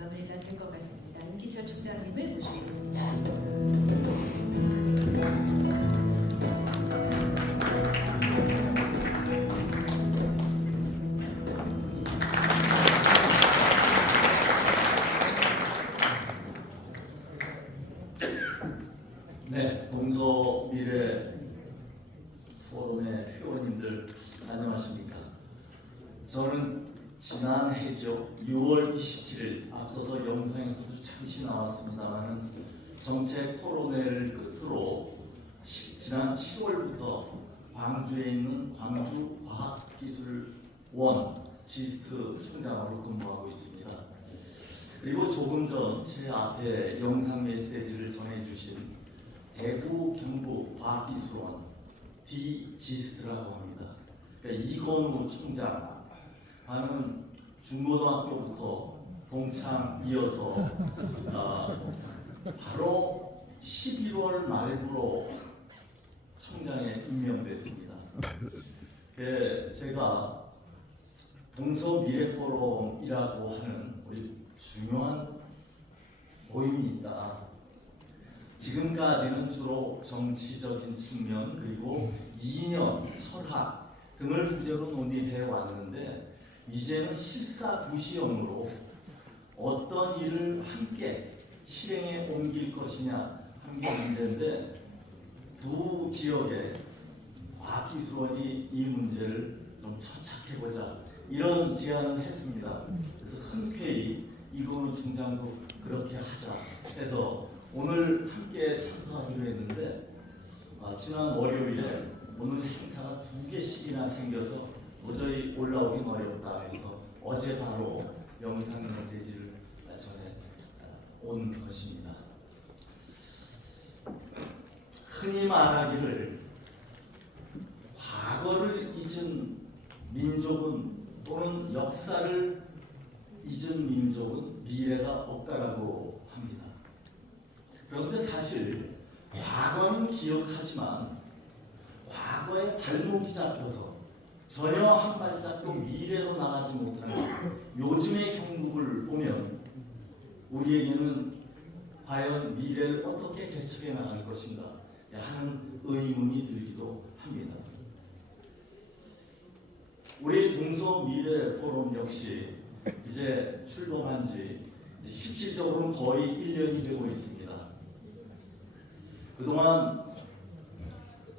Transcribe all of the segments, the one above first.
마무리가 될 것 같습니다. 임기철 총장님을 모시겠습니다. 네, 동서미래 포럼의 회원님들 안녕하십니까? 저는 지난해죠 6월 27일 앞서서 영상에서도 잠시 나왔습니다만 정책 토론회를 끝으로 지난 10월부터 광주에 있는 광주과학기술원 지스트 총장으로 근무하고 있습니다. 그리고 조금 전 제 앞에 영상 메시지를 전해주신 대구 경북과학기술원 DGIST라고 합니다. 그러니까 이건우 총장과는 중고등학교부터 동창 이어서 바로 11월 말부로 총장에 임명됐습니다. 제가 동서미래포럼이라고 하는 우리 중요한 모임이 있다. 지금까지는 주로 정치적인 측면 그리고 이념, 설학 등을 주제로 논의해 왔는데 이제는 실사구시형으로 어떤 일을 함께 실행에 옮길 것이냐 하는 게 문제인데 두 지역의 과학기술원이 이 문제를 좀 천착해보자 이런 제안을 했습니다. 그래서 흔쾌히 이건우 총장도 그렇게 하자 해서 오늘 함께 참석하기로 했는데 지난 월요일에 오늘 행사가 2개씩이나 생겨서 도저히 올라오긴 어렵다 해서 어제 바로 영상 메시지를 전해 온 것입니다. 흔히 말하기를 과거를 잊은 민족은 또는 역사를 잊은 민족은 미래가 없다라고 합니다. 그런데 사실 과거는 기억하지만 과거에 발목이 잡혀서 전혀 한 발짝도 미래로 나가지 못하는 요즘의 형국을 보면 우리에게는 과연 미래를 어떻게 개척해 나갈 것인가 하는 의문이 들기도 합니다. 우리 동서미래포럼 역시 이제 출범한 지 실질적으로는 거의 1년이 되고 있습니다. 그동안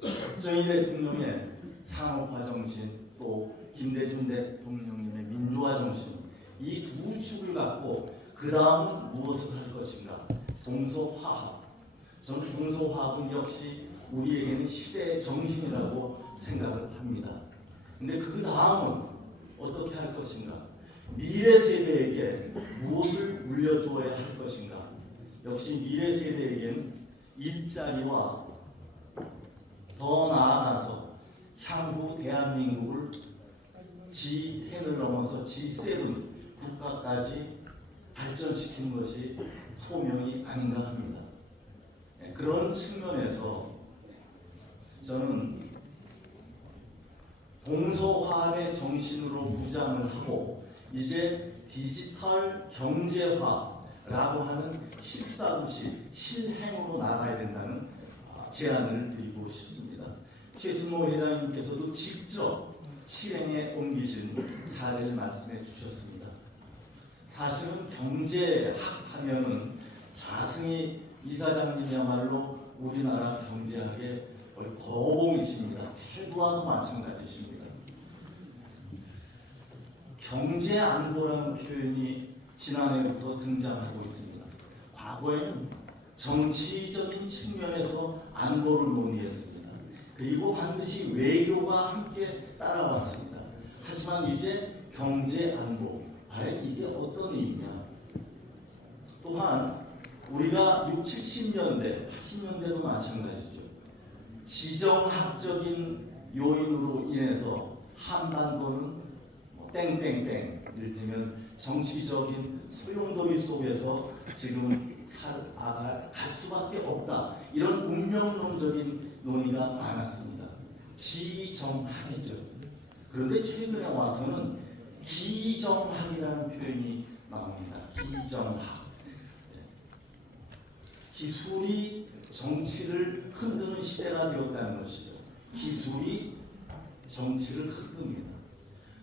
박정희 대통령의 상업화 정신 또 김대중 대통령님의 민주화 정신 이 두 축을 갖고 그 다음은 무엇을 할 것인가 동서화합 저는 동서화합은 역시 우리에게는 시대의 정신이라고 생각을 합니다. 근데 그 다음은 어떻게 할 것인가 미래 세대에게 무엇을 물려주어야 할 것인가 역시 미래 세대에게는 일자리와 더 나아가서 향후 대한민국을 G10을 넘어서 G7 국가까지 발전시키는 것이 소명이 아닌가 합니다. 그런 측면에서 저는 동서화합의 정신으로 무장을 하고 이제 디지털 경제화라고 하는 실사구시 실행으로 나가야 된다는 제안을 드리고 싶습니다. 최순호 회장님께서도 직접 실행에 옮기신 사례를 말씀해 주셨습니다. 사실은 경제학하면은 좌승희 이사장님이야말로 우리나라 경제학의 거봉이십니다. 해부와도 마찬가지십니다. 경제안보라는 표현이 지난해부터 등장하고 있습니다. 과거에는 정치적인 측면에서 안보를 논의했습니다. 그리고 반드시 외교가 함께 따라왔습니다. 하지만 이제 경제안보, 과연 이게 어떤 의미냐? 또한 우리가 60, 70년대, 80년대도 마찬가지죠. 지정학적인 요인으로 인해서 한반도는 땡땡땡 이를테면 정치적인 소용돌이 속에서 지금은 갈 수밖에 없다. 이런 운명론적인 논의가 많았습니다. 지정학이죠. 그런데 최근에 와서는 기정학이라는 표현이 나옵니다. 기정학. 기술이 정치를 흔드는 시대가 되었다는 것이죠. 기술이 정치를 흔듭니다.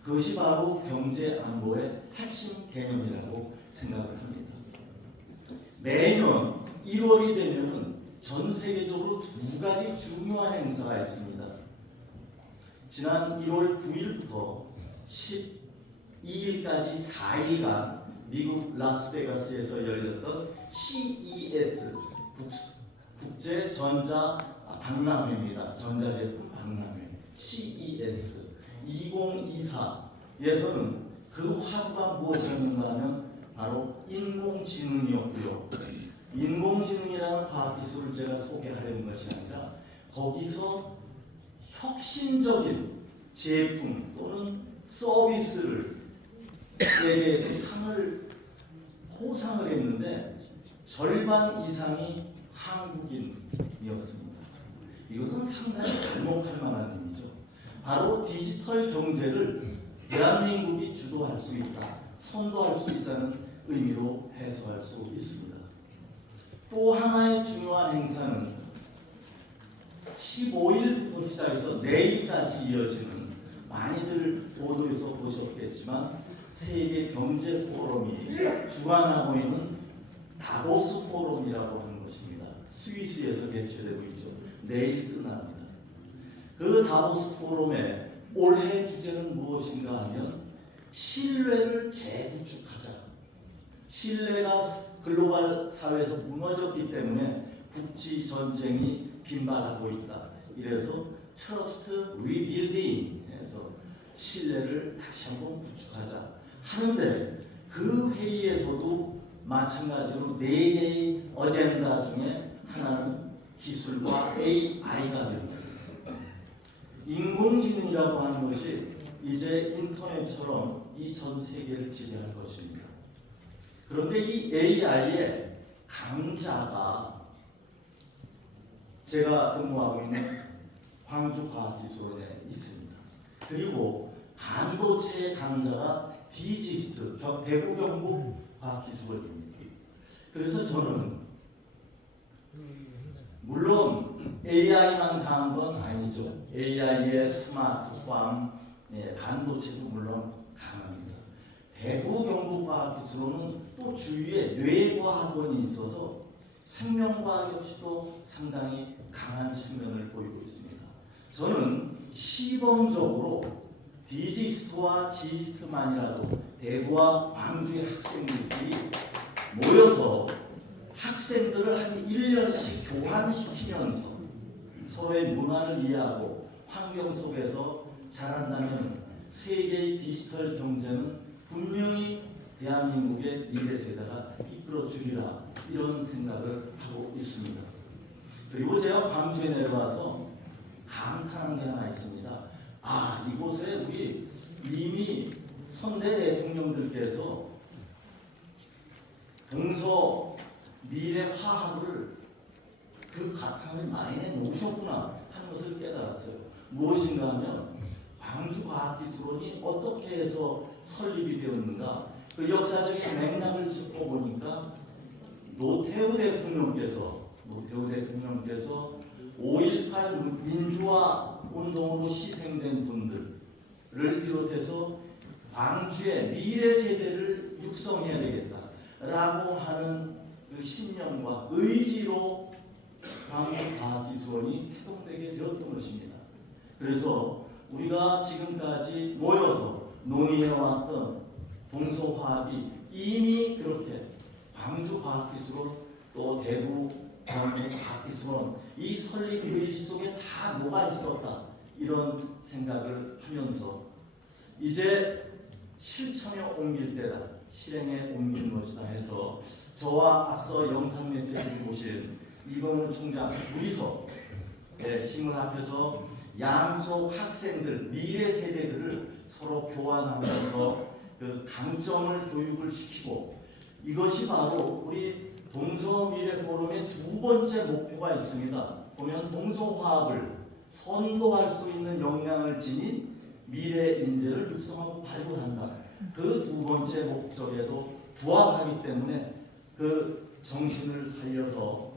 그것이 바로 경제 안보의 핵심 개념이라고 생각을 합니다. 매년 1월이 되면은 전 세계적으로 두 가지 중요한 행사가 있습니다. 지난 1월 9일부터 12일까지 4일간 미국 라스베가스에서 열렸던 CES 국제 전자 박람회입니다. 전자제품 박람회 CES 2024에서는 그 화두가 무엇이었는가 하면 바로 인공지능이었고요. 인공지능이라는 과학기술을 제가 소개하려는 것이 아니라 거기서 혁신적인 제품 또는 서비스를 대해서 호상을 했는데 절반 이상이 한국인이었습니다. 이것은 상당히 주목할 만한 의미죠. 바로 디지털 경제를 대한민국이 주도할 수 있다, 선도할 수 있다는 의미로 해석할 수 있습니다. 또 하나의 중요한 행사는 15일부터 시작해서 내일까지 이어지는, 많이들 보도에서 보셨겠지만 세계 경제 포럼이 주관하고 있는 다보스 포럼이라고 하는 것입니다. 스위스에서 개최되고 있죠. 내일 끝납니다. 그 다보스 포럼의 올해 주제는 무엇인가 하면 신뢰를 재구축하자. 신뢰가 글로벌 사회에서 무너졌기 때문에 국지 전쟁이 빈발하고 있다. 이래서 트러스트 리빌딩에서 신뢰를 다시 한번 구축하자 하는데, 그 회의에서도 마찬가지로 4개의 어젠다 중에 하나는 기술과 AI가 됩니다. 인공지능이라고 하는 것이 이제 인터넷처럼 이 전 세계를 지배할 것입니다. 그런데 이 AI의 강자가 제가 근무하고 있는 광주과학기술원에 있습니다. 그리고 반도체의 강자가 디지스트, 대구 경북 과학기술원입니다. 그래서 저는 물론 AI만 강한 건 아니죠. AI의 스마트팜, 반도체도 물론 강합니다. 대구 경북과학기술원은 또 주위에 뇌과학원이 있어서 생명과학 역시도 상당히 강한 측면을 보이고 있습니다. 저는 시범적으로 디지스트와 지스트만이라도 대구와 광주의 학생들끼리 모여서 학생들을 한 1년씩 교환시키면서 서로의 문화를 이해하고 환경 속에서 자란다면 세계의 디지털 경제는 분명히 대한민국의 미래 세대가 이끌어 주리라, 이런 생각을 하고 있습니다. 그리고 제가 광주에 내려와서 감탄한 게 하나 있습니다. 이곳에 우리 이미 선대 대통령들께서 동서 미래 화합을 그 가탕을 마련해 놓으셨구나 하는 것을 깨달았어요. 무엇인가 하면 광주과학기술원이 어떻게 해서 설립이 되었는가, 그 역사적인 맥락을 짚어보니까 노태우 대통령께서 5.18 민주화 운동으로 희생된 분들을 비롯해서 광주의 미래 세대를 육성해야 되겠다라고 하는 그 신념과 의지로 광주과학기술원이 태동되게 되었던 것입니다. 그래서 우리가 지금까지 모여서 논의해왔던 동서화합이 이미 그렇게 광주과학기술원 또 대구 경북과학기술원 이 설립 의지 속에 다 녹아 있었다, 이런 생각을 하면서 이제 실천에 옮길 때다, 실행에 옮기는 것이다 해서 저와 앞서 영상 메시지를 보신 이건우 총장 둘이서 힘을 합해서 양쪽 학생들, 미래 세대들을 서로 교환하면서 그 강점을 교육을 시키고, 이것이 바로 우리 동서미래포럼의 두 번째 목표가 있습니다. 보면 동서화합을 선도할 수 있는 역량을 지닌 미래 인재를 육성하고 발굴한다. 그 두 번째 목적에도 부합하기 때문에 그 정신을 살려서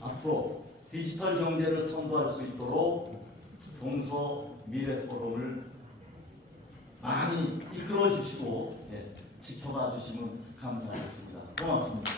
앞으로 디지털 경제를 선도할 수 있도록 동서 미래 포럼을 많이 이끌어 주시고 지켜봐 주시면 감사하겠습니다. 고맙습니다.